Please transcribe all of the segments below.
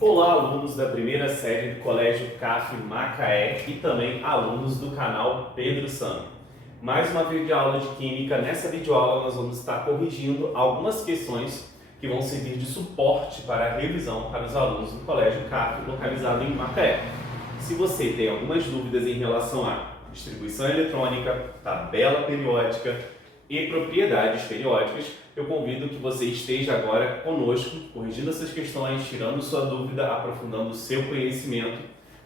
Olá, alunos da primeira série do Colégio CAF Macaé e também alunos do canal Pedro Sano. Mais uma videoaula de Química. Nessa videoaula nós vamos estar corrigindo algumas questões que vão servir de suporte para a revisão para os alunos do Colégio CAF localizado em Macaé. Se você tem algumas dúvidas em relação a distribuição eletrônica, tabela periódica e propriedades periódicas, eu convido que você esteja agora conosco, corrigindo essas questões, tirando sua dúvida, aprofundando o seu conhecimento,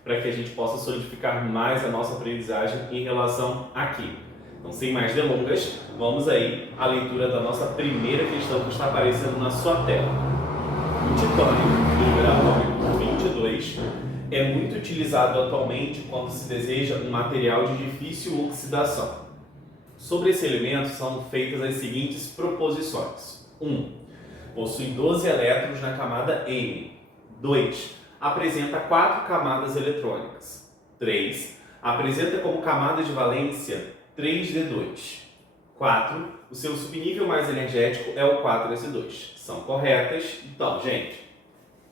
para que a gente possa solidificar mais a nossa aprendizagem em relação a química. Então, sem mais delongas, vamos aí à leitura da nossa primeira questão que está aparecendo na sua tela. O titânio, número 22, é muito utilizado atualmente quando se deseja um material de difícil oxidação. Sobre esse elemento são feitas as seguintes proposições. 1. Possui 12 elétrons na camada N. 2. Apresenta 4 camadas eletrônicas. 3. Apresenta como camada de valência 3D2. 4. O seu subnível mais energético é o 4S2. São corretas? Então, gente,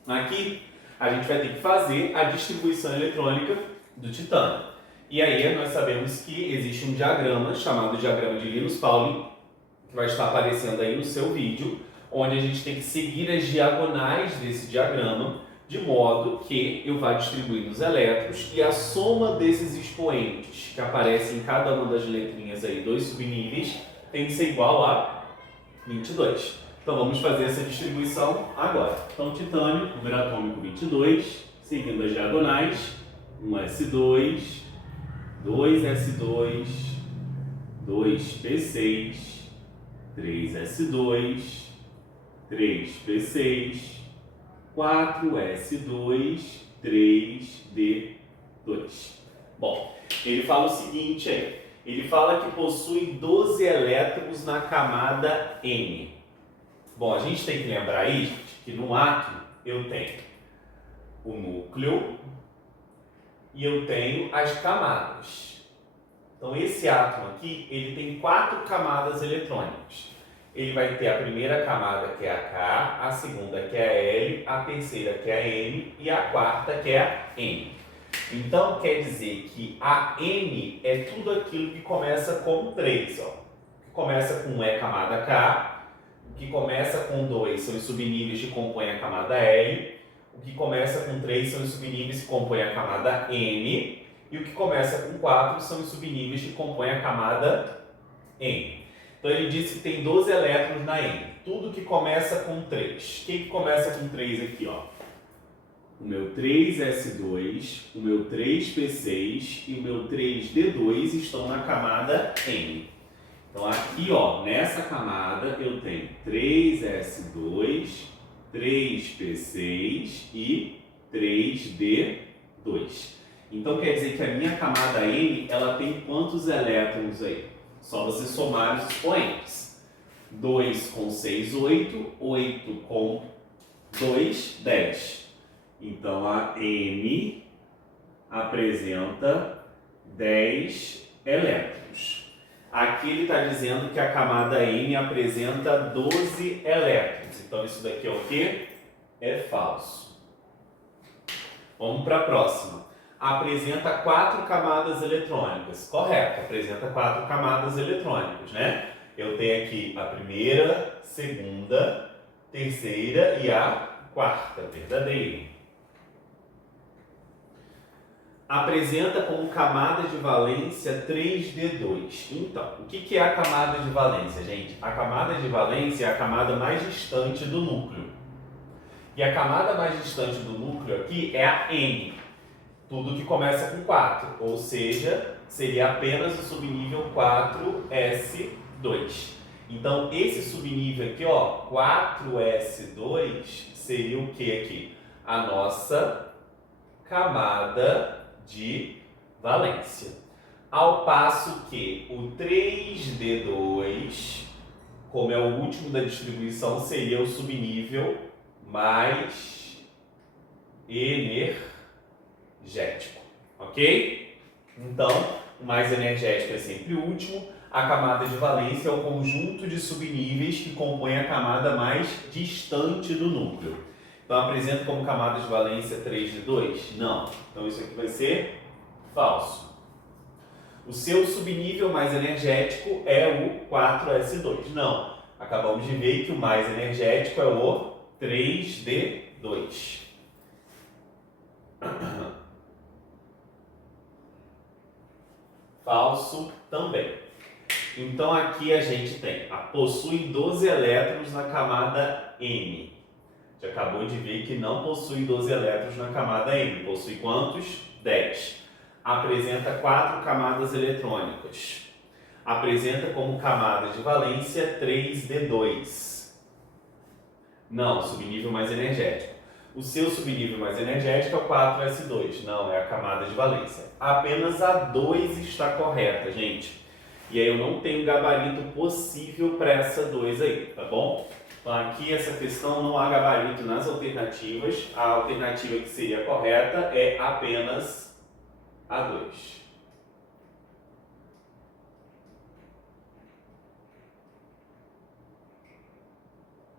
aqui a gente vai ter que fazer a distribuição eletrônica do titânio. E aí nós sabemos que existe um diagrama chamado diagrama de Linus-Pauling, que vai estar aparecendo aí no seu vídeo, onde a gente tem que seguir as diagonais desse diagrama, de modo que eu vá distribuindo os elétrons e a soma desses expoentes que aparecem em cada uma das letrinhas aí, dois subníveis, tem que ser igual a 22. Então vamos fazer essa distribuição agora. Então titânio, número atômico 22, seguindo as diagonais, 1s2, 2s2, 2p6, 3s2, 3p6, 4s2, 3d2. Bom, ele fala o seguinte aí, ele fala que possui 12 elétrons na camada N. Bom, a gente tem que lembrar aí, gente, que no átomo eu tenho o núcleo e eu tenho as camadas. Então esse átomo aqui, ele tem 4 camadas eletrônicas. Ele vai ter a primeira camada que é a K, a segunda que é a L, a terceira que é a M e a quarta que é a N. Então quer dizer que a N é tudo aquilo que começa com 3, ó. O que começa com 1 é a camada K, o que começa com 2 são os subníveis que compõem a camada L, o que começa com 3 são os subníveis que compõem a camada N, e o que começa com 4 são os subníveis que compõem a camada N. Então ele disse que tem 12 elétrons na N, tudo que começa com 3. O que começa com 3 aqui, ó? O meu 3s2, o meu 3p6 e o meu 3d2 estão na camada N. Então aqui, ó, nessa camada eu tenho 3s2, 3p6 e 3d2. Então quer dizer que a minha camada N, ela tem quantos elétrons aí? Só você somar os expoentes. 2 com 6, 8. 8 com 2, 10. Então a N apresenta 10 elétrons. Aqui ele está dizendo que a camada N apresenta 12 elétrons. Então isso daqui é o quê? É falso. Vamos para a próxima. Apresenta 4 camadas eletrônicas. Correto, apresenta 4 camadas eletrônicas, né? Eu tenho aqui a primeira, segunda, terceira e a quarta, verdadeiro. Apresenta como camada de valência 3D2. Então, o que é a camada de valência, gente? A camada de valência é a camada mais distante do núcleo. E a camada mais distante do núcleo aqui é a N. Tudo que começa com 4, ou seja, seria apenas o subnível 4s2. Então, esse subnível aqui, ó, 4s2, seria o que aqui? A nossa camada de valência. Ao passo que o 3d2, como é o último da distribuição, seria o subnível mais energético, ok? Então, o mais energético é sempre o último. A camada de valência é o conjunto de subníveis que compõe a camada mais distante do núcleo. Então apresenta como camada de valência 3D2? Não. Então isso aqui vai ser falso. O seu subnível mais energético é o 4S2. Não. Acabamos de ver que o mais energético é o 3D2. Falso também. Então aqui a gente tem, possui 12 elétrons na camada M. Já acabou de ver que não possui 12 elétrons na camada M. Possui quantos? 10. Apresenta 4 camadas eletrônicas. Apresenta como camada de valência 3D2. Não, subnível mais energético. O seu subnível mais energético é o 4S2. Não, é a camada de valência. Apenas a 2 está correta, gente. E aí eu não tenho gabarito possível para essa 2 aí, tá bom? Então aqui essa questão não há gabarito nas alternativas. A alternativa que seria correta é apenas a 2.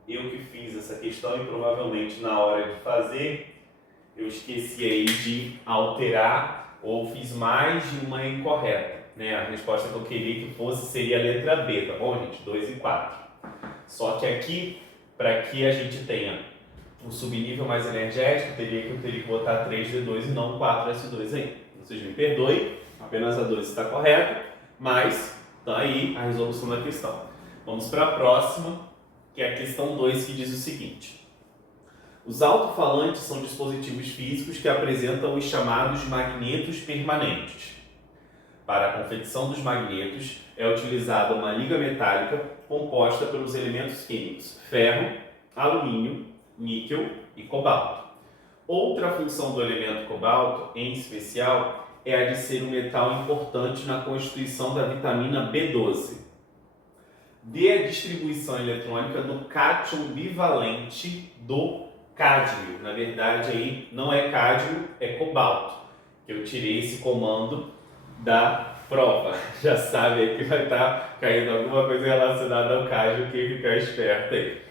Eu que fiz essa questão e provavelmente na hora de fazer eu esqueci aí de alterar ou fiz mais de uma incorreta, né? A resposta que eu queria que fosse seria a letra B, tá bom, gente? 2 e 4. Só que aqui, para que a gente tenha um subnível mais energético, eu teria que botar 3D2 e não 4S2 aí. Vocês me perdoem, apenas a 2 está correta, mas tá aí a resolução da questão. Vamos para a próxima, que é a questão 2, que diz o seguinte. Os alto-falantes são dispositivos físicos que apresentam os chamados magnetos permanentes. Para a confecção dos magnetos é utilizada uma liga metálica composta pelos elementos químicos ferro, alumínio, níquel e cobalto. Outra função do elemento cobalto, em especial, é a de ser um metal importante na constituição da vitamina B12. Dê a distribuição eletrônica do cátion bivalente do cádmio. Na verdade, aí não é cádmio, é cobalto. Eu tirei esse comando da prova. Já sabe aí que vai estar caindo alguma coisa relacionada ao cádmio, quem ficar esperto aí.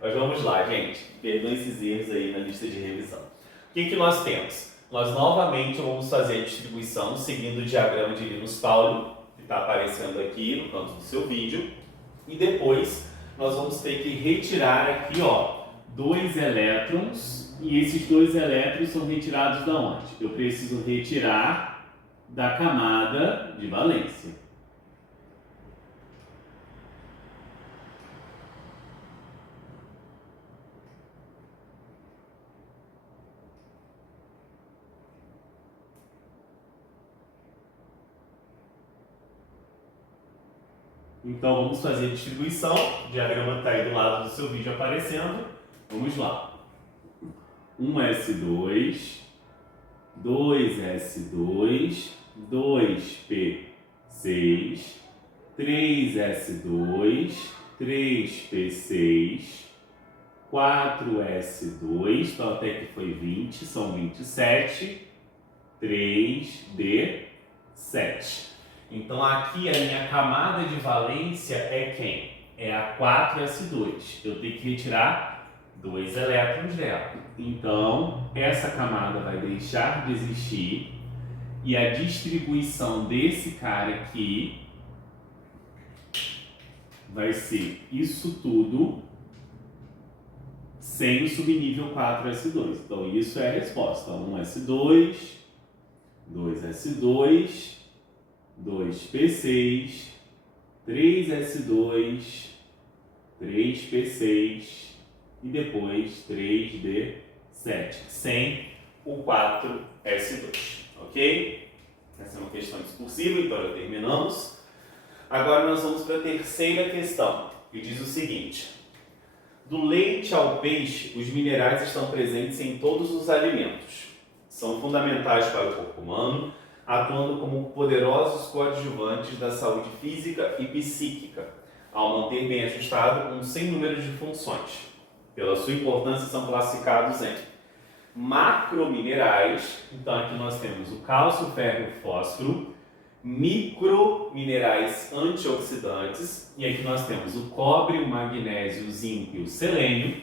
Mas vamos lá, gente. Perdoem esses erros aí na lista de revisão. O que nós temos? Nós novamente vamos fazer a distribuição seguindo o diagrama de Linus Pauling, que está aparecendo aqui no canto do seu vídeo. E depois nós vamos ter que retirar aqui, ó, 2 elétrons, e esses 2 elétrons são retirados da onde? Eu preciso retirar da camada de valência. Então vamos fazer a distribuição, o diagrama está aí do lado do seu vídeo aparecendo. Vamos lá. 1S2, 2S2, 2P6, 3S2, 3P6, 4S2, então até que foi 20, são 27, 3D7. Então aqui a minha camada de valência é quem? É a 4S2. Eu tenho que retirar 2 elétrons dela. Então essa camada vai deixar de existir e a distribuição desse cara aqui vai ser isso tudo sem o subnível 4S2. Então isso é a resposta. 1S2, 2S2, 2P6, 3S2, 3P6 e depois 3D7, sem o 4S2, ok? Essa é uma questão discursiva, então já terminamos. Agora nós vamos para a terceira questão, que diz o seguinte. Do leite ao peixe, os minerais estão presentes em todos os alimentos. São fundamentais para o corpo humano, atuando como poderosos coadjuvantes da saúde física e psíquica, ao manter bem ajustado um sem número de funções. Pela sua importância, são classificados em macrominerais, então aqui nós temos o cálcio, o ferro e o fósforo, microminerais antioxidantes, e aqui nós temos o cobre, o magnésio, o zinco e o selênio,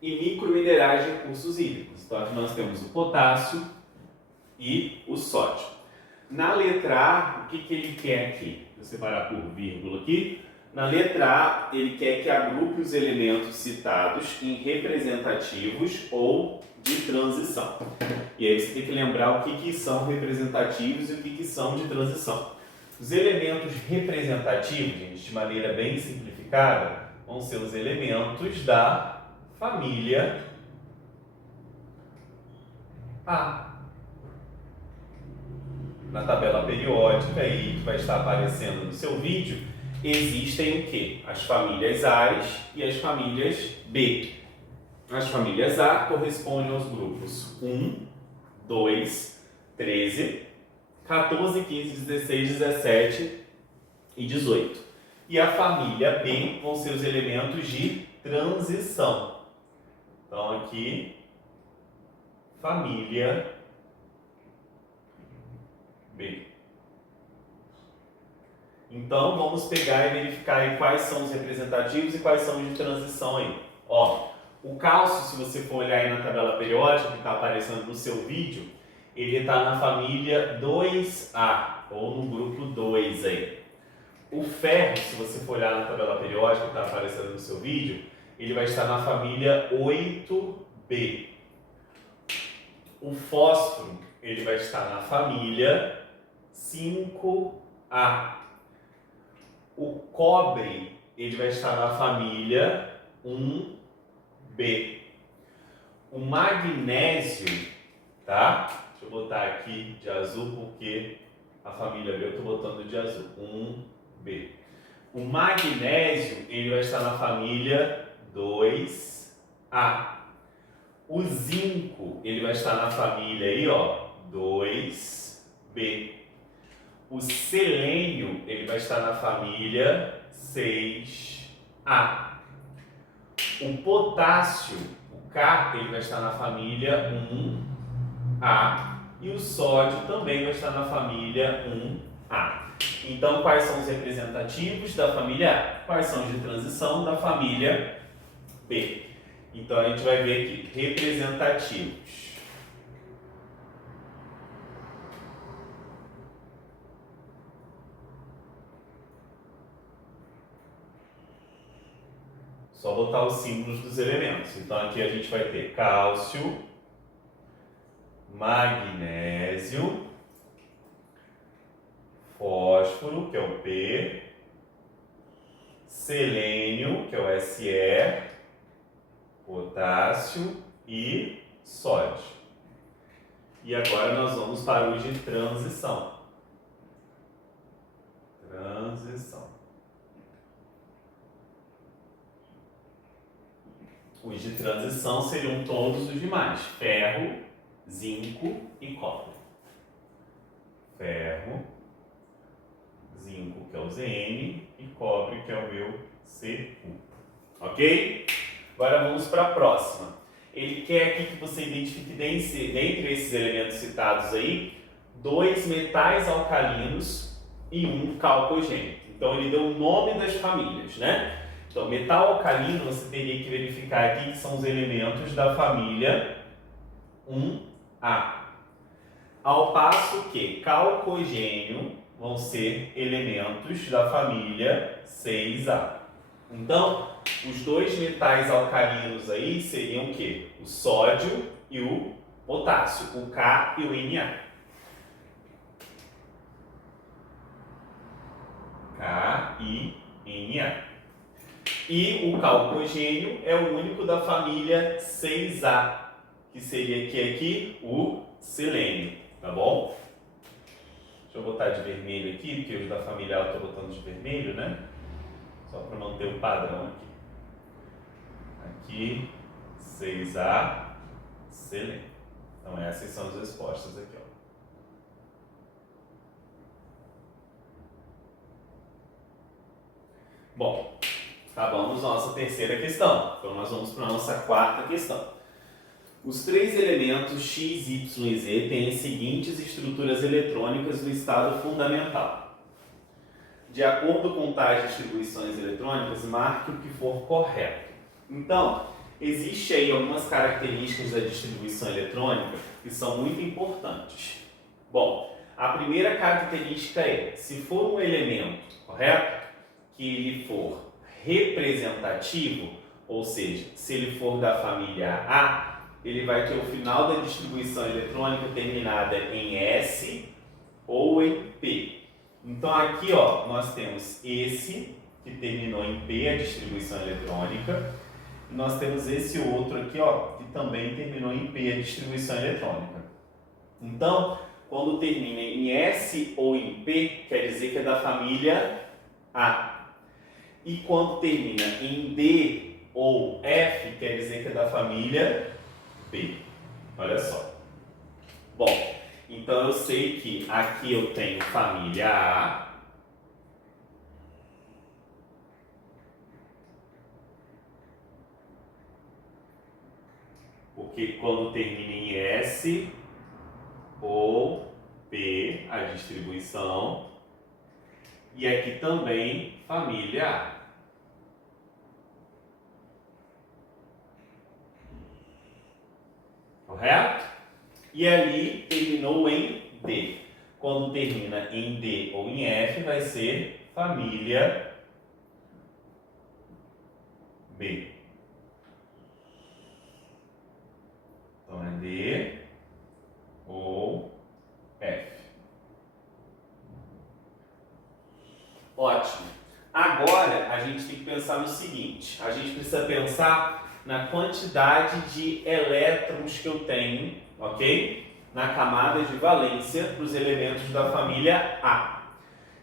e microminerais de recursos hídricos. Então, aqui nós temos o potássio e o sódio. Na letra A, o que ele quer aqui? Vou separar por vírgula aqui. Na letra A, ele quer que agrupe os elementos citados em representativos ou de transição. E aí você tem que lembrar o que são representativos e o que são de transição. Os elementos representativos, gente, de maneira bem simplificada, vão ser os elementos da família A. Na tabela periódica aí que vai estar aparecendo no seu vídeo, existem o quê? As famílias A e as famílias B. As famílias A correspondem aos grupos 1, 2, 13, 14, 15, 16, 17 e 18. E a família B vão ser os elementos de transição. Então aqui, família B. Então vamos pegar e verificar aí quais são os representativos e quais são os de transição aí. Ó, o cálcio, se você for olhar aí na tabela periódica que está aparecendo no seu vídeo, ele está na família 2A, ou no grupo 2 aí. O ferro, se você for olhar na tabela periódica que está aparecendo no seu vídeo, ele vai estar na família 8B. O fósforo, ele vai estar na família 5A. O cobre, ele vai estar na família 1B. O magnésio, tá? Deixa eu botar aqui de azul porque a família B eu estou botando de azul. 1B. O magnésio, ele vai estar na família 2A. O zinco, ele vai estar na família aí, ó, 2B. O selênio, ele vai estar na família 6A. O potássio, o K, ele vai estar na família 1A. E o sódio também vai estar na família 1A. Então, quais são os representativos da família A? Quais são os de transição da família B? Então, a gente vai ver aqui, representativos. Só botar os símbolos dos elementos. Então, aqui a gente vai ter cálcio, magnésio, fósforo, que é o P, selênio, que é o Se, potássio e sódio. E agora nós vamos para os de transição. Os de transição seriam todos os demais: ferro, zinco e cobre. Ferro, zinco, que é o Zn, e cobre, que é o meu Cu. Ok? Agora vamos para a próxima. Ele quer aqui que você identifique dentre esses elementos citados aí, 2 metais alcalinos e 1 calcogênio. Então ele deu o nome das famílias, né? Então, metal alcalino você teria que verificar aqui que são os elementos da família 1A. Ao passo que calcogênio vão ser elementos da família 6A. Então, os 2 metais alcalinos aí seriam o quê? O sódio e o potássio, o K e o Na. K e Na. E o calcogênio é o único da família 6A, que seria aqui o selênio, tá bom? Deixa eu botar de vermelho aqui, porque os da família A eu estou botando de vermelho, né? Só para manter o padrão aqui. Aqui, 6A, selênio. Então essas são as respostas aqui, ó. Bom, acabamos nossa terceira questão. Então nós vamos para a nossa quarta questão. Os 3 elementos X, Y e Z têm as seguintes estruturas eletrônicas no estado fundamental. De acordo com tais distribuições eletrônicas, marque o que for correto. Então, Existem aí algumas características da distribuição eletrônica que são muito importantes. Bom, a primeira característica é, se for um elemento, correto? Que ele for representativo, ou seja, se ele for da família A, ele vai ter o final da distribuição eletrônica terminada em S ou em P. Então aqui ó, nós temos esse que terminou em P, a distribuição eletrônica, e nós temos esse outro aqui ó, que também terminou em P, a distribuição eletrônica. Então, quando termina em S ou em P, quer dizer que é da família A. E quando termina em D ou F, quer dizer que é da família B. Olha só. Bom, então eu sei que aqui eu tenho família A. Porque quando termina em S ou P, a distribuição. E aqui também família A. Correto? E ali terminou em D. Quando termina em D ou em F, vai ser família B. Então é D ou F. Ótimo. Agora a gente tem que pensar no seguinte: a gente precisa pensar na quantidade de elétrons que eu tenho, ok? Na camada de valência para os elementos da família A.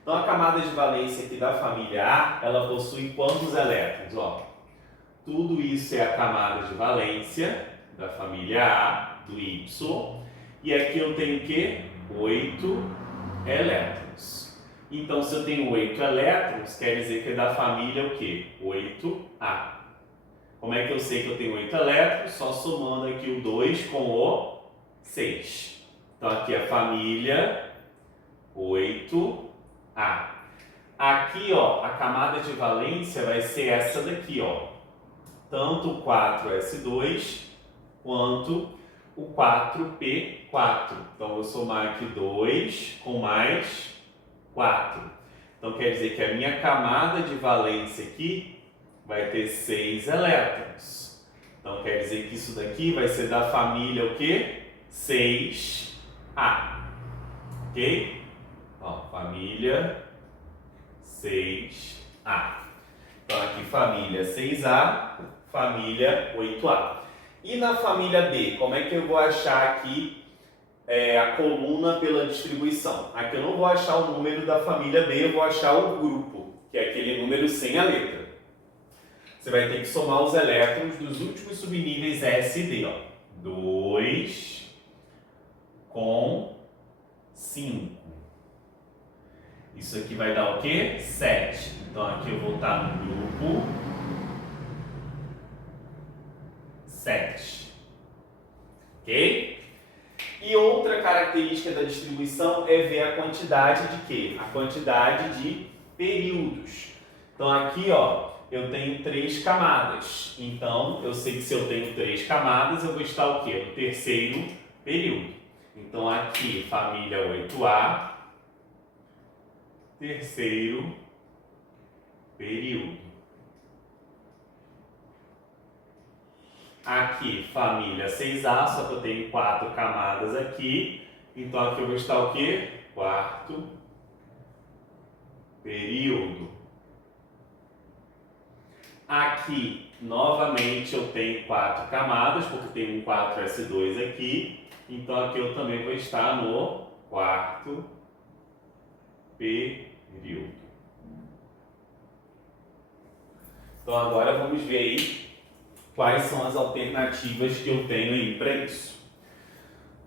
Então a camada de valência aqui da família A, ela possui quantos elétrons? Ó, tudo isso é a camada de valência da família A, do Y. E aqui eu tenho o quê? 8 elétrons. Então, se eu tenho 8 elétrons, quer dizer que é da família o quê? 8A. Como é que eu sei que eu tenho 8 elétrons? Só somando aqui o 2 com o 6. Então, aqui a família 8A. Aqui, ó, a camada de valência vai ser essa daqui, ó. Tanto o 4S2 quanto o 4P4. Então, eu vou somar aqui 2 com mais 4. Então, quer dizer que a minha camada de valência aqui vai ter 6 elétrons. Então, quer dizer que isso daqui vai ser da família o quê? 6A. Ok? Ó, família 6A. Então, aqui família 6A, família 8A. E na família B, como é que eu vou achar aqui a coluna pela distribuição? Aqui eu não vou achar o número da família B, eu vou achar o grupo, que é aquele número sem a letra. Você vai ter que somar os elétrons dos últimos subníveis S e D. Ó. 2 com 5. Isso aqui vai dar o quê? 7. Então aqui eu vou estar no grupo 7. Ok? E outra característica da distribuição é ver a quantidade de quê? A quantidade de períodos. Então aqui, ó, eu tenho 3 camadas. Então, eu sei que se eu tenho 3 camadas, eu vou estar o quê? No terceiro período. Então aqui, família 8A, terceiro período. Aqui, família 6A, só que eu tenho 4 camadas aqui. Então, aqui eu vou estar o quê? Quarto período. Aqui, novamente, eu tenho 4 camadas, porque tem um 4S2 aqui. Então, aqui eu também vou estar no quarto período. Então, agora vamos ver aí quais são as alternativas que eu tenho aí para isso.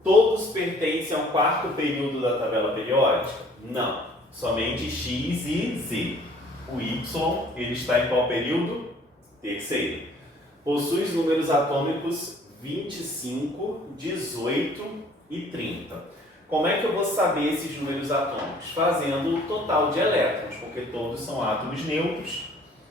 Todos pertencem ao quarto período da tabela periódica? Não, somente X e Z. O Y, ele está em qual período? Terceiro. Possui os números atômicos 25, 18 e 30. Como é que eu vou saber esses números atômicos? Fazendo o total de elétrons, porque todos são átomos neutros.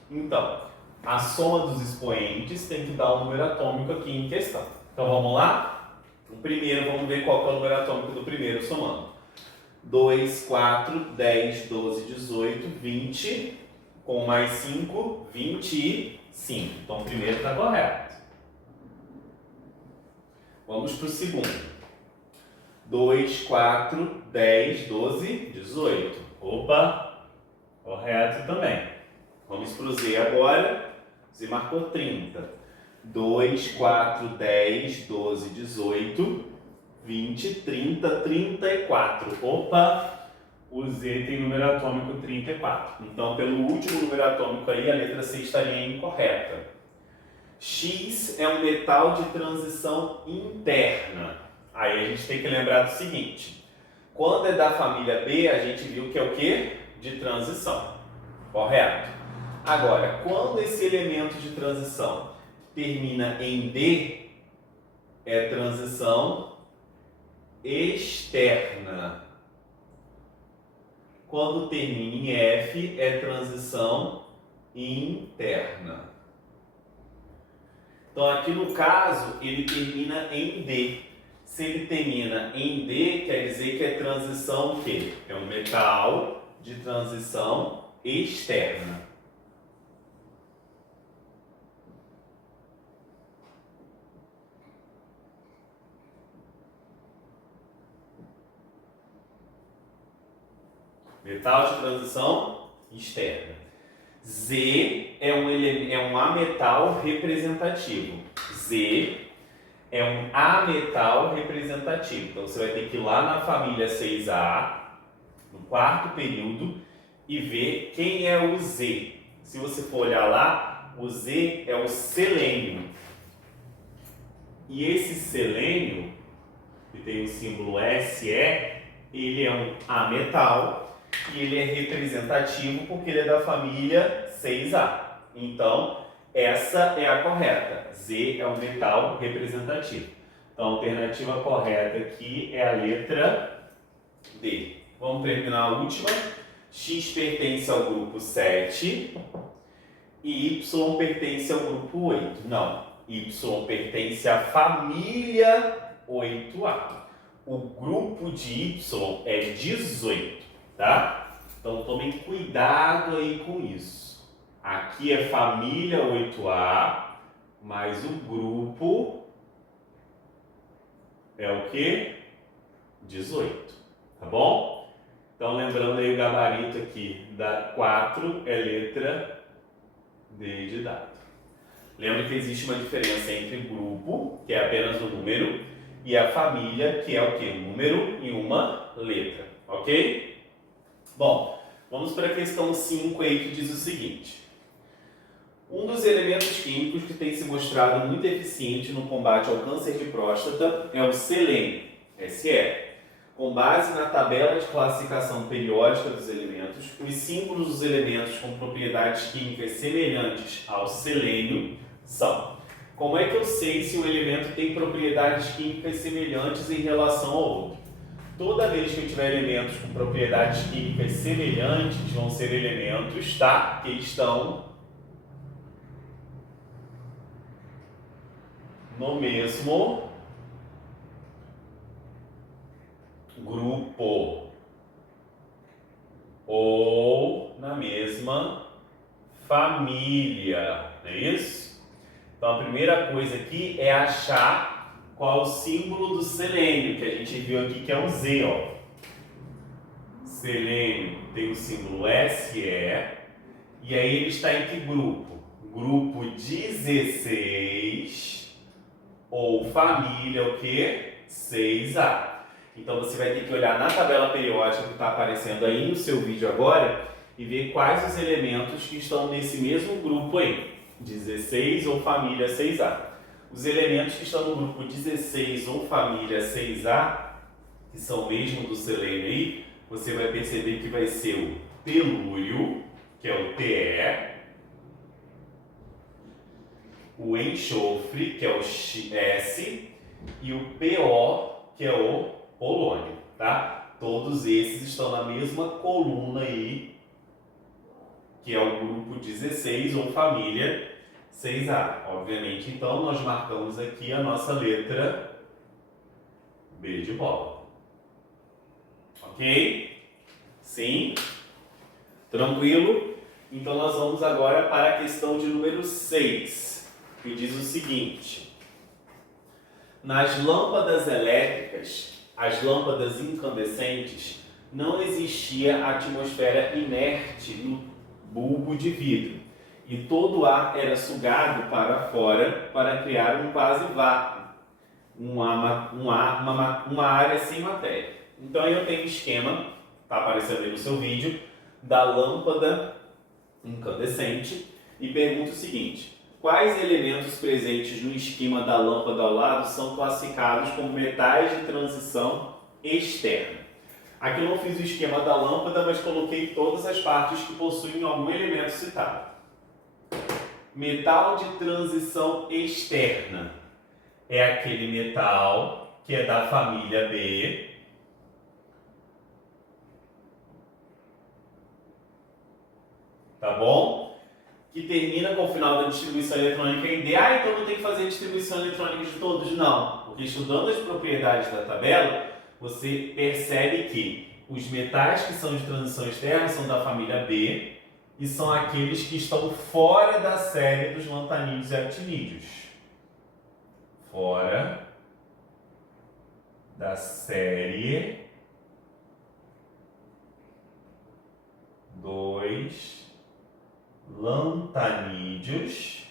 Então, a soma dos expoentes tem que dar o número atômico aqui em questão. Então vamos lá? O primeiro, vamos ver qual que é o número atômico do primeiro somando. 2, 4, 10, 12, 18, 20, com mais 5, 25. Então o primeiro está correto. Vamos para o segundo. 2, 4, 10, 12, 18. Opa, correto também. Vamos para o Z agora. Z marcou 30. 2, 4, 10, 12, 18, 20, 30, 34. Opa, o Z tem número atômico 34. Então, pelo último número atômico aí, a letra C estaria incorreta. X é um metal de transição interna. Aí a gente tem que lembrar do seguinte. Quando é da família B, a gente viu que é o quê? De transição. Correto? Agora, quando esse elemento de transição termina em D, é transição externa. Quando termina em F, é transição interna. Então, aqui no caso, ele termina em D. Se ele termina em D, quer dizer que é transição o quê? É um metal de transição externa. Metal de transição externa. Z é um ametal representativo. Z é um ametal representativo. Então, você vai ter que ir lá na família 6A, no quarto período, e ver quem é o Z. Se você for olhar lá, o Z é o selênio. E esse selênio, que tem o símbolo SE, ele é um ametal e ele é representativo porque ele é da família 6A. Então, essa é a correta. Z é um metal representativo. Então, a alternativa correta aqui é a letra D. Vamos terminar a última. X pertence ao grupo 7 e Y pertence ao grupo 8. Não, Y pertence à família 8A. O grupo de Y é 18, tá? Então, tomem cuidado aí com isso. Aqui é família 8A, mas o grupo é o quê? 18, tá bom? Então, lembrando aí o gabarito aqui, da 4 é letra D de dado. Lembra que existe uma diferença entre grupo, que é apenas um número, e a família, que é o quê? Um número e uma letra, ok? Bom, vamos para a questão 5 aí, que diz o seguinte. Um dos elementos químicos que tem se mostrado muito eficiente no combate ao câncer de próstata é o selênio, Se. Com base na tabela de classificação periódica dos elementos, os símbolos dos elementos com propriedades químicas semelhantes ao selênio são. Como é que eu sei se um elemento tem propriedades químicas semelhantes em relação ao outro? Toda vez que eu tiver elementos com propriedades químicas semelhantes, vão ser elementos, tá? Que estão no mesmo grupo ou na mesma família, não é isso? Então a primeira coisa aqui é achar qual é o símbolo do selênio, que a gente viu aqui que é o Z, ó. Selênio tem o símbolo Se, e aí ele está em que grupo? Grupo 16 ou família o quê? 6A. Então você vai ter que olhar na tabela periódica que está aparecendo aí no seu vídeo agora e ver quais os elementos que estão nesse mesmo grupo aí, 16 ou família 6A. Os elementos que estão no grupo 16 ou família 6A, que são o mesmo do selênio aí, você vai perceber que vai ser o telúrio, que é o Te, o enxofre, que é o S, e o PO, que é o polônio, tá? Todos esses estão na mesma coluna aí, que é o grupo 16 ou família 6A. Obviamente, então, nós marcamos aqui a nossa letra B de bola. Ok? Sim? Tranquilo? Então, nós vamos agora para a questão de número 6, que diz o seguinte: nas lâmpadas elétricas, as lâmpadas incandescentes, não existia atmosfera inerte no bulbo de vidro e todo o ar era sugado para fora para criar um quase vácuo, uma área sem matéria. Então aí eu tenho o esquema, está aparecendo aí no seu vídeo, da lâmpada incandescente e pergunta o seguinte: quais elementos presentes no esquema da lâmpada ao lado são classificados como metais de transição externa? Aqui eu não fiz o esquema da lâmpada, mas coloquei todas as partes que possuem algum elemento citado. Metal de transição externa é aquele metal que é da família B, tá bom? Que termina com o final da distribuição eletrônica em D. Ah, então não tem que fazer a distribuição eletrônica de todos? Não, porque estudando as propriedades da tabela, você percebe que os metais que são de transição externa são da família B e são aqueles que estão fora da série dos lantanídeos e actinídeos. Fora da série dos lantanídeos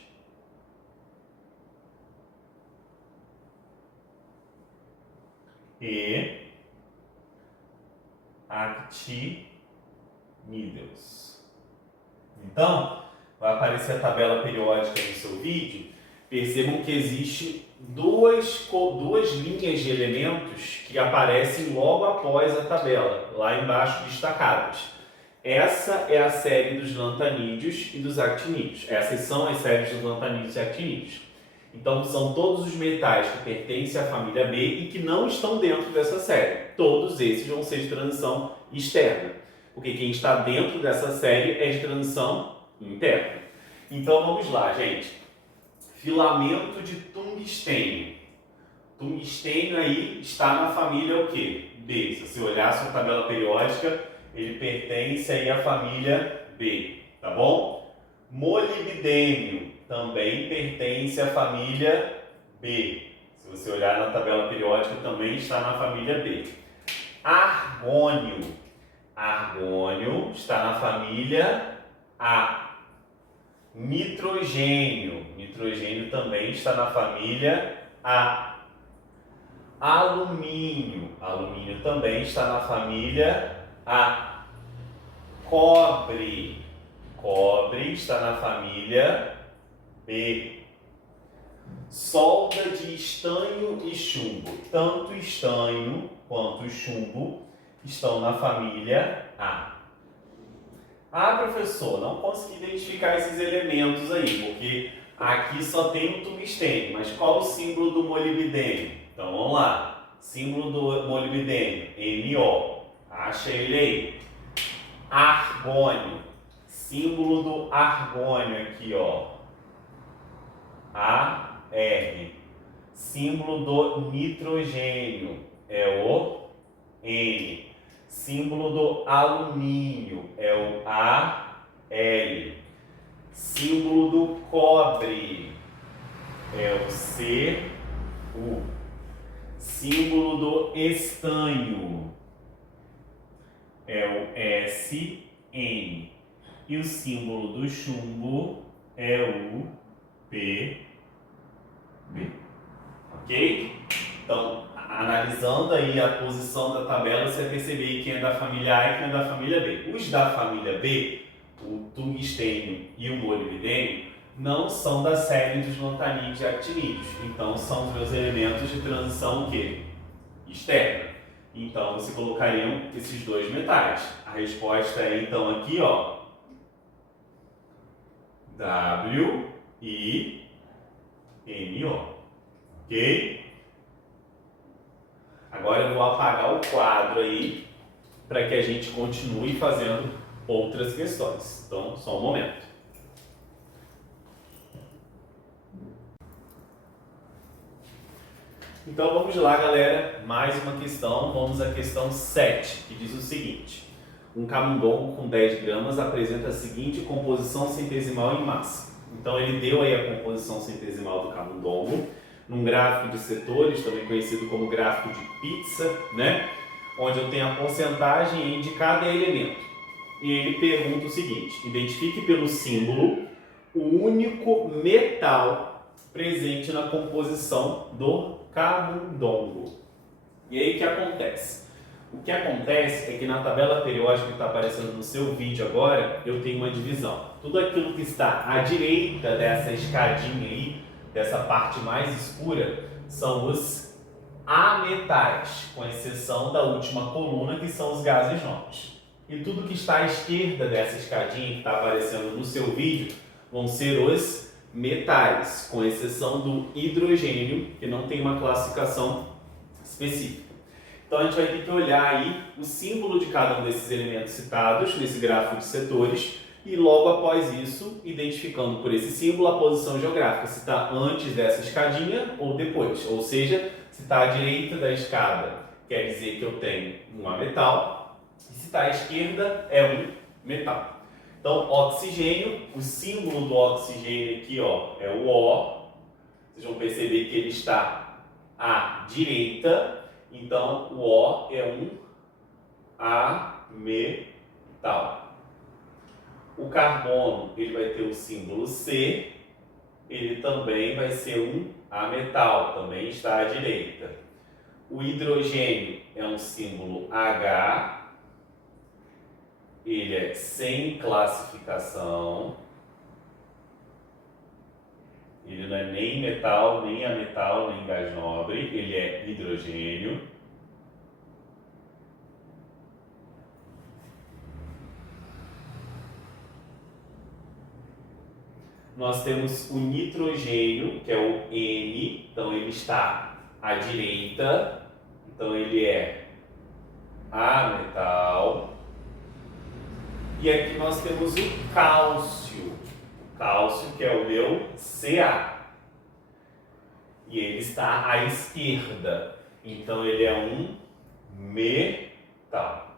e actinídeos. Então, vai aparecer a tabela periódica no seu vídeo. Percebam que existe duas linhas de elementos que aparecem logo após a tabela, lá embaixo destacadas. Essa é a série dos lantanídeos e dos actinídeos. Essas são as séries dos lantanídeos e actinídeos. Então, são todos os metais que pertencem à família B e que não estão dentro dessa série. Todos esses vão ser de transição externa, porque quem está dentro dessa série é de transição interna. Então, vamos lá, gente. Filamento de tungstênio. Tungstênio aí está na família o quê? B. Se você olhar a sua tabela periódica, ele pertence aí à família B, tá bom? Molibdênio também pertence à família B. Se você olhar na tabela periódica, também está na família B. Argônio. Argônio está na família A. Nitrogênio. Nitrogênio também está na família A. Alumínio. Alumínio também está na família A. Cobre. Cobre está na família B. Solda de estanho e chumbo. Tanto estanho quanto chumbo estão na família A. Ah, professor, não consegui identificar esses elementos aí, porque aqui só tem o tungstênio, mas qual o símbolo do molibdênio? Então vamos lá, símbolo do molibdênio, MO, acha ele aí. Argônio, símbolo do argônio aqui, ó, AR. Símbolo do nitrogênio é o N. Símbolo do alumínio é o AL. Símbolo do cobre é o CU. Símbolo do estanho é o SN. E o símbolo do chumbo é o PB. Ok? Então, analisando aí a posição da tabela, você vai perceber quem é da família A e quem é da família B. Os da família B, o tungstênio e o molibdênio, não são da série dos lantanídeos e actinídeos. Então, são os meus elementos de transição o quê? Externa. Então, você colocariam esses dois metais. A resposta é, então, aqui, ó, W e NO. Ok? Agora eu vou apagar o quadro aí para que a gente continue fazendo outras questões. Então, só um momento. Então vamos lá, galera, mais uma questão, vamos à questão 7, que diz o seguinte: um camundongo com 10 gramas apresenta a seguinte composição centesimal em massa. Então ele deu aí a composição centesimal do camundongo, num gráfico de setores, também conhecido como gráfico de pizza, né? Onde eu tenho a porcentagem de cada elemento. E ele pergunta o seguinte: identifique pelo símbolo o único metal presente na composição do camundongo. E aí o que acontece? O que acontece é que na tabela periódica que está aparecendo no seu vídeo agora, eu tenho uma divisão. Tudo aquilo que está à direita dessa escadinha aí, dessa parte mais escura, são os ametais, com exceção da última coluna, que são os gases nobres. E tudo que está à esquerda dessa escadinha que está aparecendo no seu vídeo vão ser os metais, com exceção do hidrogênio, que não tem uma classificação específica. Então a gente vai ter que olhar aí o símbolo de cada um desses elementos citados nesse gráfico de setores e logo após isso, identificando por esse símbolo a posição geográfica, se está antes dessa escadinha ou depois, ou seja, se está à direita da escada, quer dizer que eu tenho um ametal, e se está à esquerda é um metal. Então, oxigênio, o símbolo do oxigênio aqui, ó, é o O. Vocês vão perceber que ele está à direita. Então, o O é um ametal. O carbono, ele vai ter o símbolo C. Ele também vai ser um ametal, também está à direita. O hidrogênio é um símbolo H. Ele é sem classificação, ele não é nem metal, nem ametal, nem gás nobre, ele é hidrogênio. Nós temos o nitrogênio, que é o N, então ele está à direita, então ele é ametal. E aqui nós temos o cálcio. O cálcio, que é o meu Ca. E ele está à esquerda. Então ele é um metal.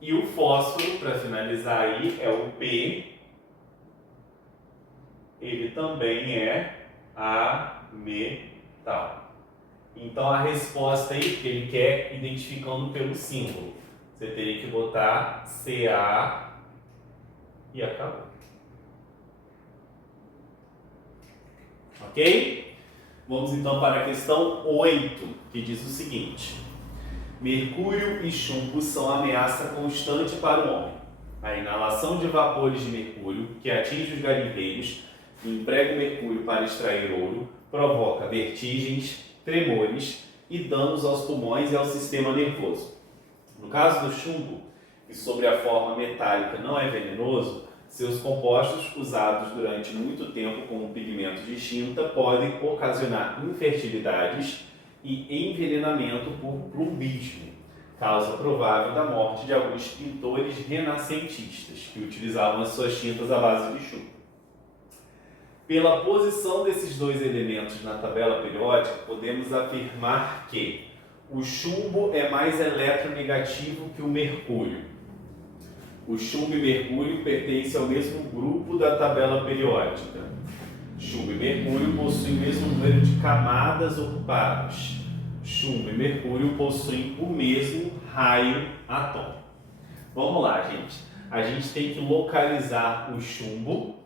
E o fósforo, para finalizar aí, é o P. Ele também é ametal. Então a resposta aí que ele quer identificando pelo símbolo. Você teria que botar Ca e acabou. Ok? Vamos então para a questão 8, que diz o seguinte: mercúrio e chumbo são ameaça constante para o homem. A inalação de vapores de mercúrio, que atinge os garimpeiros e emprega o mercúrio para extrair ouro, provoca vertigens, tremores e danos aos pulmões e ao sistema nervoso. No caso do chumbo, que sob a forma metálica não é venenoso, seus compostos usados durante muito tempo como pigmento de tinta podem ocasionar infertilidades e envenenamento por plumbismo, causa provável da morte de alguns pintores renascentistas que utilizavam as suas tintas à base de chumbo. Pela posição desses dois elementos na tabela periódica, podemos afirmar que o chumbo é mais eletronegativo que o mercúrio. O chumbo e mercúrio pertencem ao mesmo grupo da tabela periódica. Chumbo e mercúrio possuem o mesmo número de camadas ocupadas. Chumbo e mercúrio possuem o mesmo raio atômico. Vamos lá, gente. A gente tem que localizar o chumbo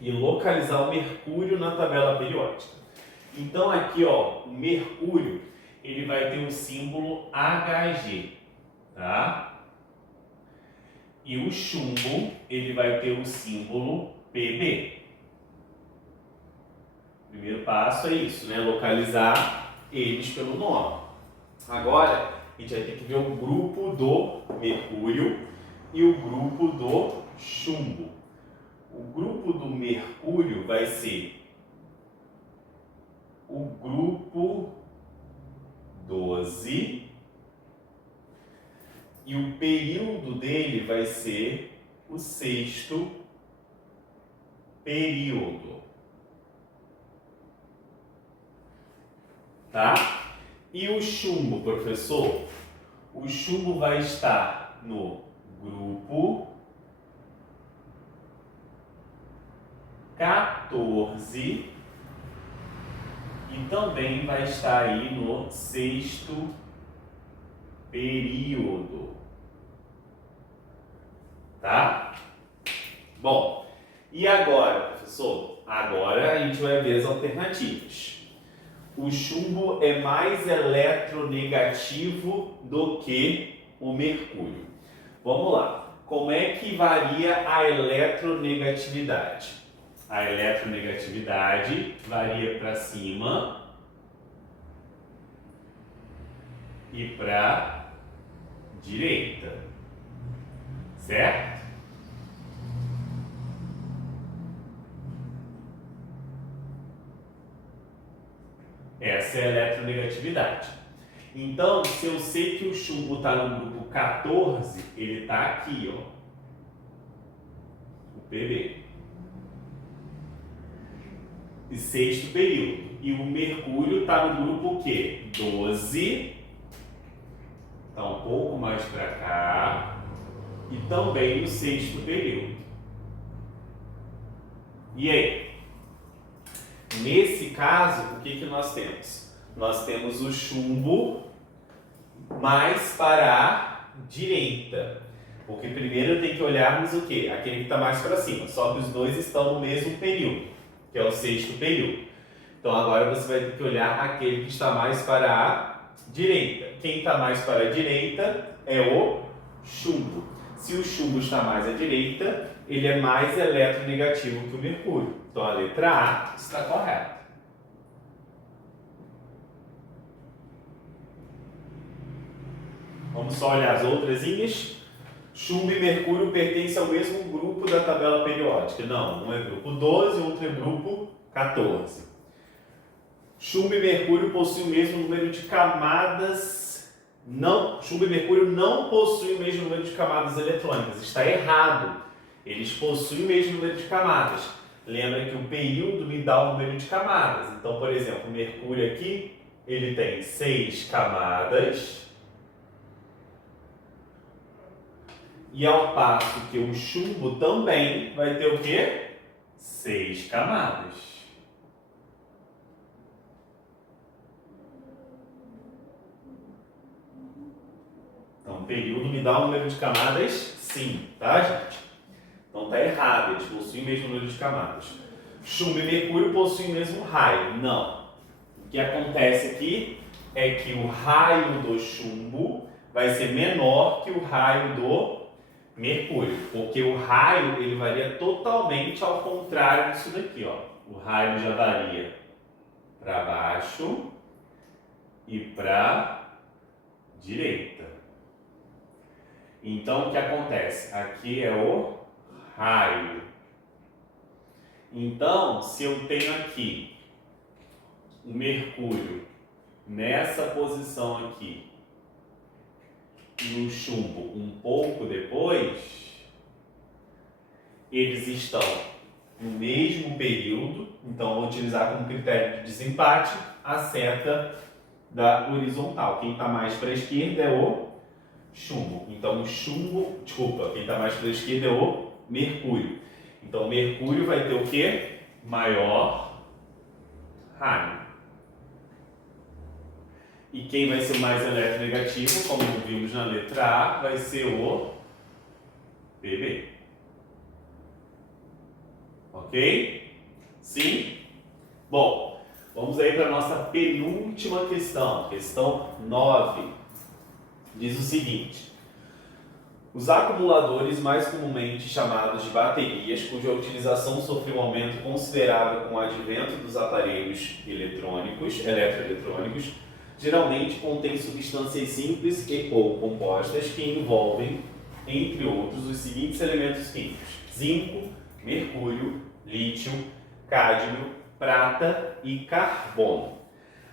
e localizar o mercúrio na tabela periódica. Então aqui, ó, o mercúrio, ele vai ter o símbolo Hg, tá? E o chumbo, ele vai ter o símbolo Pb. O primeiro passo é isso, né? Localizar eles pelo nome. Agora, a gente vai ter que ver o grupo do mercúrio e o grupo do chumbo. O grupo do mercúrio vai ser o grupo 12 e o período dele vai ser o sexto período. tá? E o chumbo, professor? O chumbo vai estar no grupo 14 e também vai estar aí no 6º período, tá? Bom, e agora, professor? Agora a gente vai ver as alternativas. O chumbo é mais eletronegativo do que o mercúrio. Vamos lá. Como é que varia a eletronegatividade? A eletronegatividade varia para cima e para direita, certo? Essa é a eletronegatividade. Então, se eu sei que o chumbo está no grupo 14, ele está aqui, ó, o Pb. E 6º período. E o mercúrio está no grupo o quê? 12. Está um pouco mais para cá. E também no 6º período. E aí? Nesse caso, o que nós temos? Nós temos o chumbo mais para a direita. Porque primeiro tem que olharmos o quê? Aquele que está mais para cima. Só que os dois estão no mesmo período, que é o 6º período. Então agora você vai ter que olhar aquele que está mais para a direita. Quem está mais para a direita é o chumbo. Se o chumbo está mais à direita, ele é mais eletronegativo que o mercúrio. Então a letra A está correta. Vamos só olhar as outras linhas. Chumbo e mercúrio pertencem ao mesmo grupo da tabela periódica. Não, um é grupo 12 e outro é grupo 14. Chumbo e mercúrio possuem o mesmo número de camadas. Não, chumbo e mercúrio não possuem o mesmo número de camadas eletrônicas. Está errado. Eles possuem o mesmo número de camadas. Lembra que o período me dá o número de camadas. Então, por exemplo, o mercúrio aqui, ele tem 6 camadas. E ao passo que o chumbo também vai ter o quê? 6 camadas. Então, o período me dá um número de camadas, sim, tá, gente? Então, tá errado, eles possuem o mesmo número de camadas. Chumbo e mercúrio possuem o mesmo raio. Não. O que acontece aqui é que o raio do chumbo vai ser menor que o raio do mercúrio, porque o raio ele varia totalmente ao contrário disso daqui, ó. O raio já varia para baixo e para direita. Então o que acontece? Aqui é o raio. Então, se eu tenho aqui o mercúrio nessa posição aqui e o chumbo um pouco depois, eles estão no mesmo período, então vou utilizar como critério de desempate a seta da horizontal. Quem está mais para a esquerda é o chumbo. Então o chumbo, desculpa, quem está mais para a esquerda é o mercúrio. Então o mercúrio vai ter o quê? Maior raio. E quem vai ser mais eletronegativo, como vimos na letra A, vai ser o Pb. Ok? Sim? Bom, vamos aí para a nossa penúltima questão, questão 9. Diz o seguinte: os acumuladores, mais comumente chamados de baterias, cuja utilização sofreu um aumento considerável com o advento dos aparelhos eletroeletrônicos, geralmente contêm substâncias simples e ou compostas que envolvem, entre outros, os seguintes elementos químicos: zinco, mercúrio, lítio, cádmio, prata e carbono.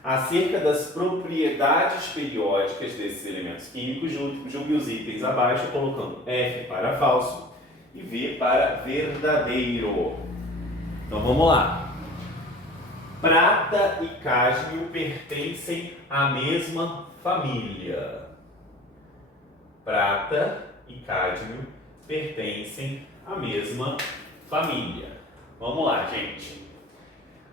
Acerca das propriedades periódicas desses elementos químicos, julgue os itens abaixo, colocando F para falso e V para verdadeiro. Então vamos lá. Prata e cádmio pertencem à mesma família. Prata e cádmio pertencem à mesma família. Vamos lá, gente.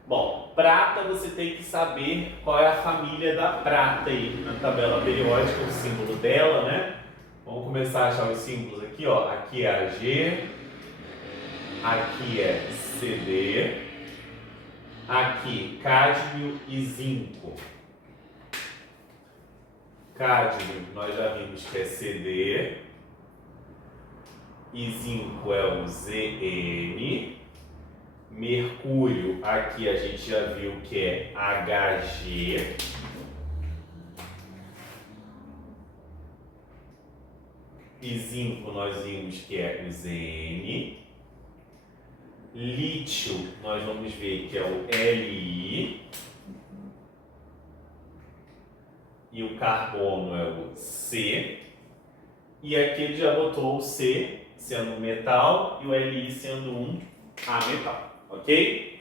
Bom, prata você tem que saber qual é a família da prata aí na tabela periódica, o símbolo dela, né? Vamos começar a achar os símbolos aqui, ó. Aqui é Ag, aqui é Cd, aqui cádmio e zinco. Cádmio nós já vimos que é Cd, e zinco é o Zn. Mercúrio, aqui a gente já viu que é Hg. E zinco nós vimos que é o Zn. Lítio, nós vamos ver que é o Li. E o carbono é o C. E aqui ele já botou o C sendo um metal e o Li sendo um ametal. Ok?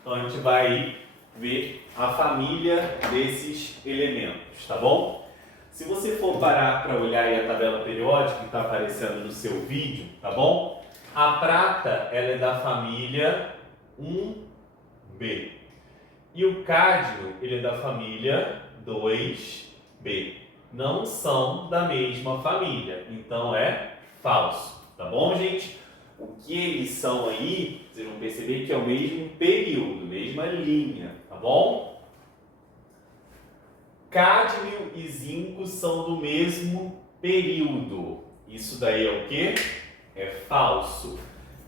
Então a gente vai ver a família desses elementos, tá bom? Se você for parar para olhar aí a tabela periódica que está aparecendo no seu vídeo, tá bom? A prata ela é da família 1B e o cádmio ele é da família 2B. Não são da mesma família, então é falso, tá bom, gente? O que eles são aí, vocês vão perceber que é o mesmo período, mesma linha, tá bom? Cádmio e zinco são do mesmo período. Isso daí é o quê? É falso.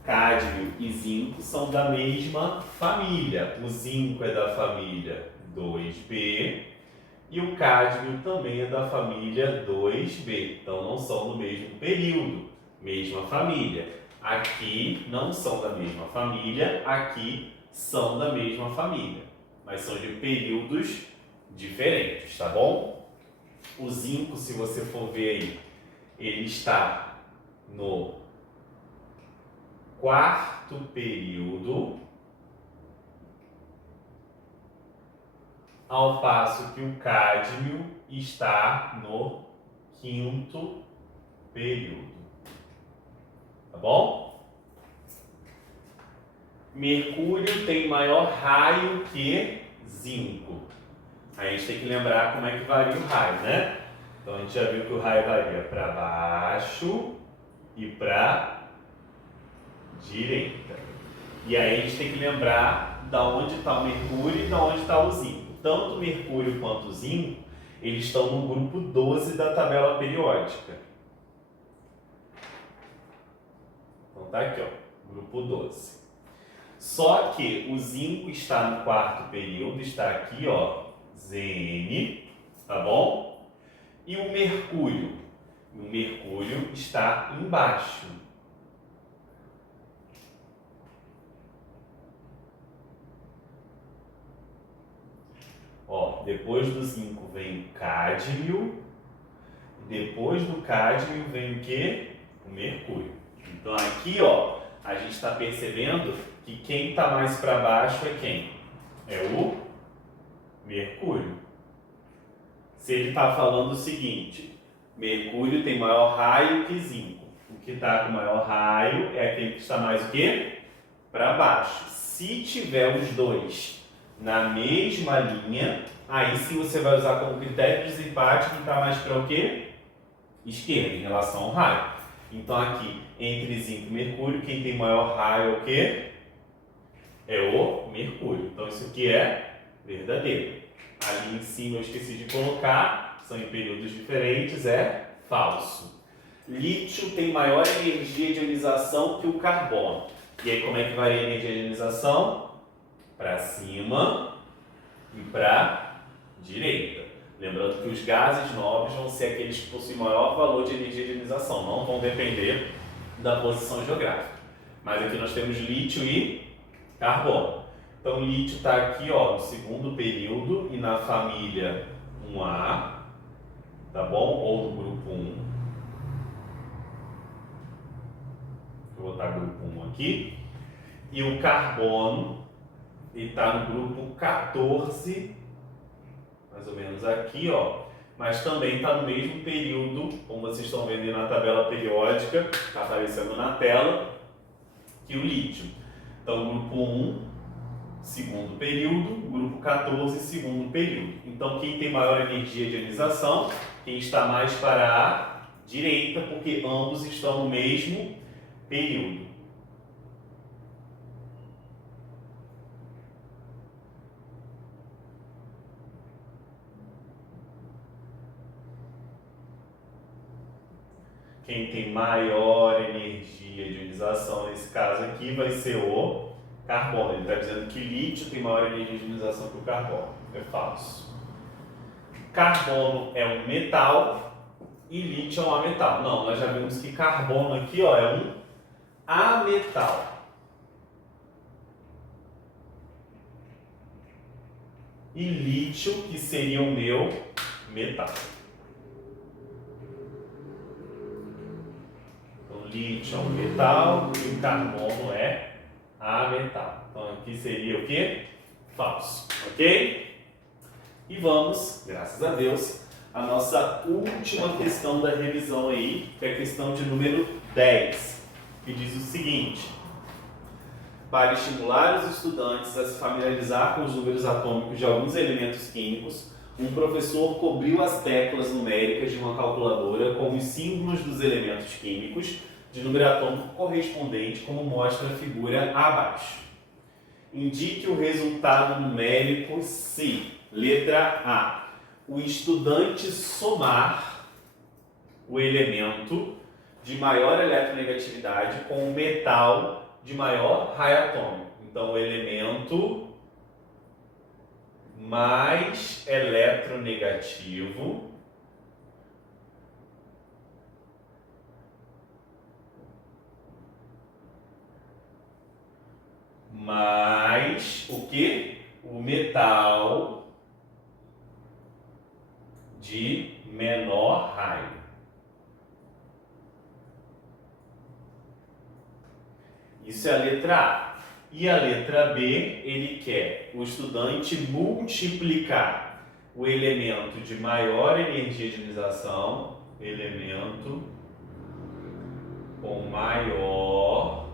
Cádmio e zinco são da mesma família. O zinco é da família 2B e o cádmio também é da família 2B. Então não são do mesmo período, mesma família. Aqui não são da mesma família, aqui são da mesma família, mas são de períodos diferentes, tá bom? O zinco, se você for ver aí, ele está no quarto período, ao passo que o cádmio está no quinto período. Tá bom? Mercúrio tem maior raio que zinco. Aí a gente tem que lembrar como é que varia o raio, né? Então a gente já viu que o raio varia para baixo e para direita. E aí a gente tem que lembrar da onde está o mercúrio e da onde está o zinco. Tanto o mercúrio quanto o zinco, eles estão no grupo 12 da tabela periódica. Então tá aqui, ó, grupo 12. Só que o zinco está no quarto período, está aqui, ó, Zn, tá bom? E o mercúrio? O mercúrio está embaixo. Ó, depois do zinco vem o cádmio, depois do cádmio vem o quê? O mercúrio. Então aqui, ó, a gente está percebendo que quem está mais para baixo é quem? É o mercúrio. Se ele está falando o seguinte, mercúrio tem maior raio que zinco. O que está com maior raio é aquele que está mais o quê? Para baixo. Se tiver os dois na mesma linha, aí sim você vai usar como critério de desempate quem está mais para o quê? Esquerda, em relação ao raio. Então aqui, entre zinco e mercúrio, quem tem maior raio é o quê? É o mercúrio. Então isso aqui é verdadeiro. Ali em cima eu esqueci de colocar, são em períodos diferentes, é falso. Lítio tem maior energia de ionização que o carbono. E aí como é que varia a energia de ionização? Para cima e para direita. Lembrando que os gases nobres vão ser aqueles que possuem maior valor de energia de ionização, não vão depender da posição geográfica. Mas aqui nós temos lítio e carbono. Então, o lítio está aqui, ó, no segundo período e na família 1A, tá bom? Ou no grupo 1. Vou botar grupo 1 aqui. E o carbono e está no grupo 14, mais ou menos aqui, ó. Mas também está no mesmo período, como vocês estão vendo aí na tabela periódica, está aparecendo na tela, que o lítio. Então, grupo 1, segundo período, grupo 14, segundo período. Então, quem tem maior energia de ionização, quem está mais para a direita, porque ambos estão no mesmo período. Quem tem maior energia de ionização nesse caso aqui vai ser o carbono. Ele está dizendo que lítio tem maior energia de ionização que o carbono. É falso. Carbono é um metal e lítio é um ametal. Não, nós já vimos que carbono aqui, ó, é um ametal. E lítio, que seria o meu metal. Lítio é um metal e o carbono é ametal. Então aqui seria o quê? Falso, ok? E vamos, graças a Deus, a nossa última questão da revisão aí, que é a questão de número 10, que diz o seguinte: para estimular os estudantes a se familiarizar com os números atômicos de alguns elementos químicos, um professor cobriu as teclas numéricas de uma calculadora com os símbolos dos elementos químicos de número atômico correspondente, como mostra a figura abaixo. Indique o resultado numérico se, letra A, o estudante somar o elemento de maior eletronegatividade com o metal de maior raio atômico. Então, o elemento mais eletronegativo mais o que? O metal de menor raio. Isso é a letra A. E a letra B, ele quer o estudante multiplicar o elemento de maior energia de ionização, elemento com maior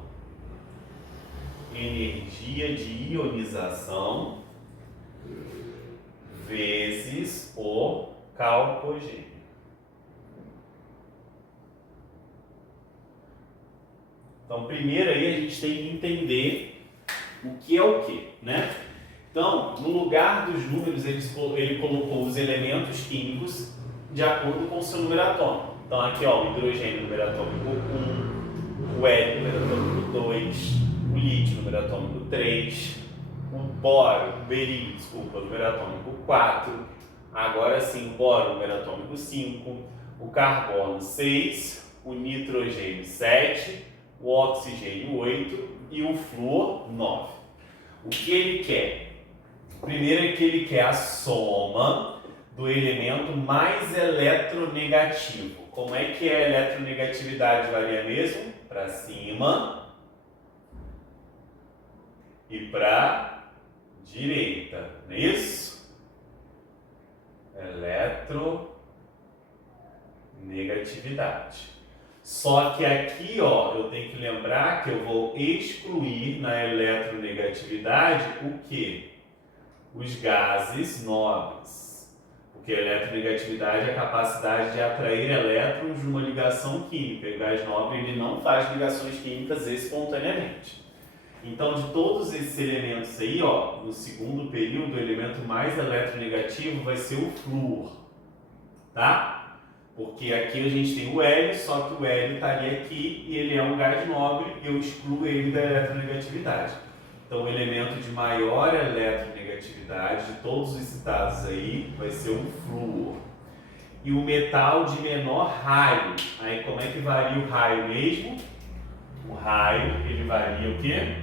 energia de ionização vezes o calcogênio. Então, primeiro aí a gente tem que entender o que é o que, né? Então, no lugar dos números, ele colocou os elementos químicos de acordo com o seu número atômico. Então, aqui, ó, o hidrogênio, número atômico 1, o hélio, número atômico 2, o lítio, número atômico 3, o boro, número atômico 4, agora sim, o boro, número atômico 5, o carbono 6, o nitrogênio 7, o oxigênio 8 e o flúor 9. O que ele quer? Primeiro é que ele quer a soma do elemento mais eletronegativo. Como é que a eletronegatividade varia mesmo? Para cima e para direita, não é isso? Eletronegatividade. Só que aqui, ó, eu tenho que lembrar que eu vou excluir na eletronegatividade o quê? Os gases nobres. Porque a eletronegatividade é a capacidade de atrair elétrons de uma ligação química. E o gás nobre ele não faz ligações químicas espontaneamente. Então, de todos esses elementos aí, ó, no segundo período, o elemento mais eletronegativo vai ser o flúor, tá? Porque aqui a gente tem o hélio, só que o hélio estaria aqui e ele é um gás nobre e eu excluo ele da eletronegatividade. Então, o elemento de maior eletronegatividade de todos os citados aí vai ser o flúor. E o metal de menor raio, aí como é que varia o raio mesmo? O raio, ele varia o quê?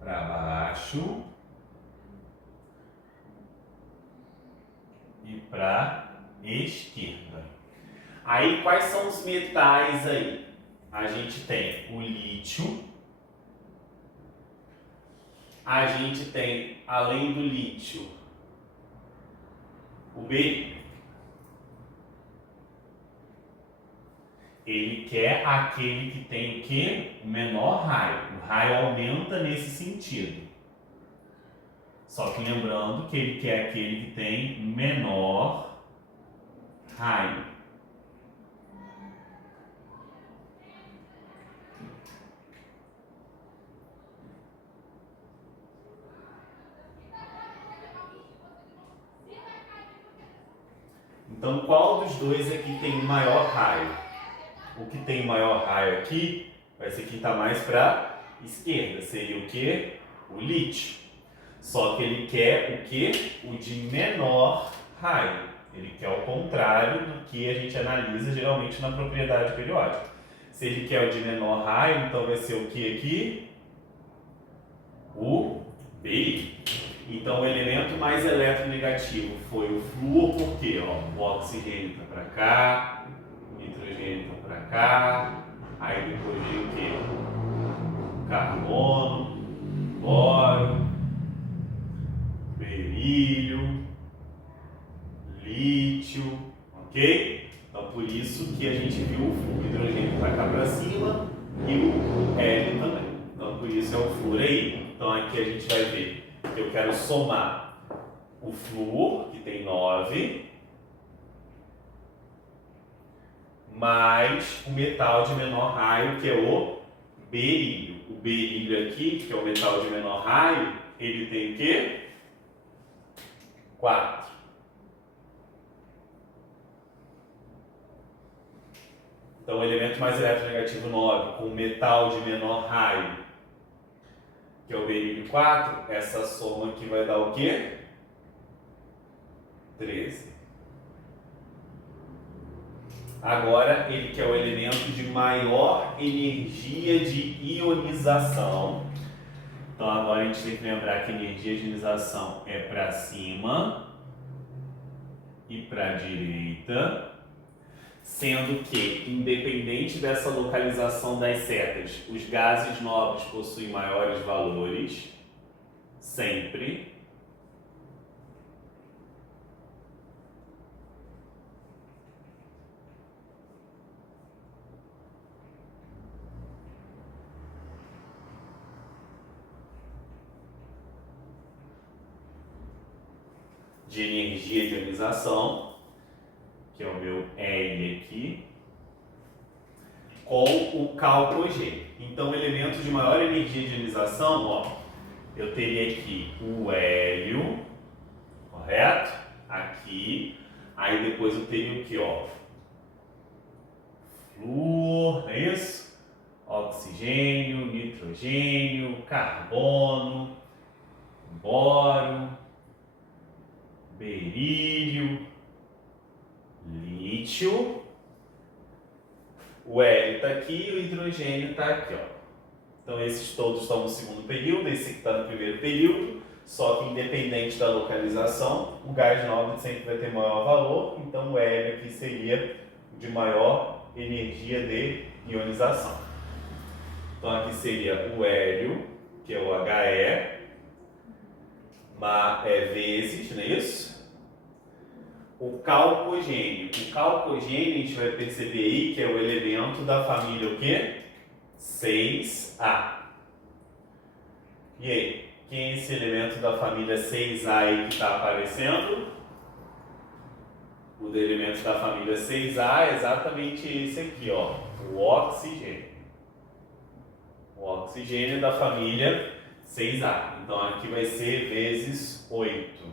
Para baixo e para esquerda. Aí quais são os metais aí? A gente tem o lítio, a gente tem, além do lítio, o berílio. Ele quer aquele que tem o quê? O menor raio. O raio aumenta nesse sentido. Só que lembrando que ele quer aquele que tem menor raio. Então, qual dos dois aqui tem o maior raio? O que tem o maior raio aqui vai ser quem está mais para a esquerda. Seria o quê? O lítio. Só que ele quer o quê? O de menor raio. Ele quer o contrário do que a gente analisa geralmente na propriedade periódica. Se ele quer o de menor raio, então vai ser o que aqui? O berílio. Então o elemento mais eletronegativo foi o flúor, por quê? Ó, o oxigênio está para cá, o nitrogênio está para cá, aí depois vem o quê? Carbono, boro, berílio, lítio, ok? Então por isso que a gente viu o hidrogênio para cá para cima e o hélio também. Então por isso é o flúor aí. Então aqui a gente vai ver que eu quero somar o flúor, que tem 9, mais o metal de menor raio, que é o berílio. O berílio aqui, que é o metal de menor raio, ele tem o quê? 4. Então, o elemento mais eletronegativo 9, com metal de menor raio, que é o berílio 4, essa soma aqui vai dar o quê? 13. Agora, ele quer o elemento de maior energia de ionização. Então, agora a gente tem que lembrar que a energia de ionização é para cima e para a direita, sendo que, independente dessa localização das setas, os gases nobres possuem maiores valores, sempre. De energia de ionização, que é o meu L aqui, com o calcogênio. Então, elementos de maior energia de ionização, ó, eu teria aqui o hélio, correto? Aqui. Aí depois eu teria o que, ó? Flúor, não é isso? Oxigênio, nitrogênio, carbono, boro, berílio, lítio, o hélio está aqui e o hidrogênio está aqui, ó. Então esses todos estão no segundo período, esse aqui está no primeiro período, só que independente da localização, o gás nobre sempre vai ter maior valor, então o hélio aqui seria de maior energia de ionização. Então aqui seria o hélio, que é o He, vezes, não é isso? O calcogênio. O calcogênio a gente vai perceber aí que é o elemento da família o quê? 6A. E aí, quem é esse elemento da família 6A aí que está aparecendo? O elemento da família 6A é exatamente esse aqui, ó, o oxigênio. O oxigênio da família 6A. Então aqui vai ser vezes 8.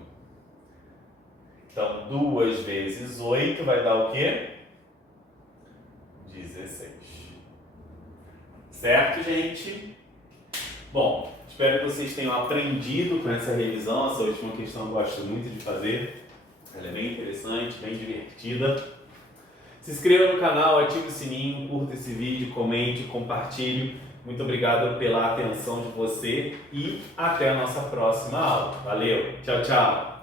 Então 2 vezes 8 vai dar o quê? 16. Certo, gente? Bom, espero que vocês tenham aprendido com essa revisão. Essa última questão eu gosto muito de fazer. Ela é bem interessante, bem divertida. Se inscreva no canal, ative o sininho, curta esse vídeo, comente, compartilhe. Muito obrigado pela atenção de você e até a nossa próxima aula. Valeu, tchau, tchau!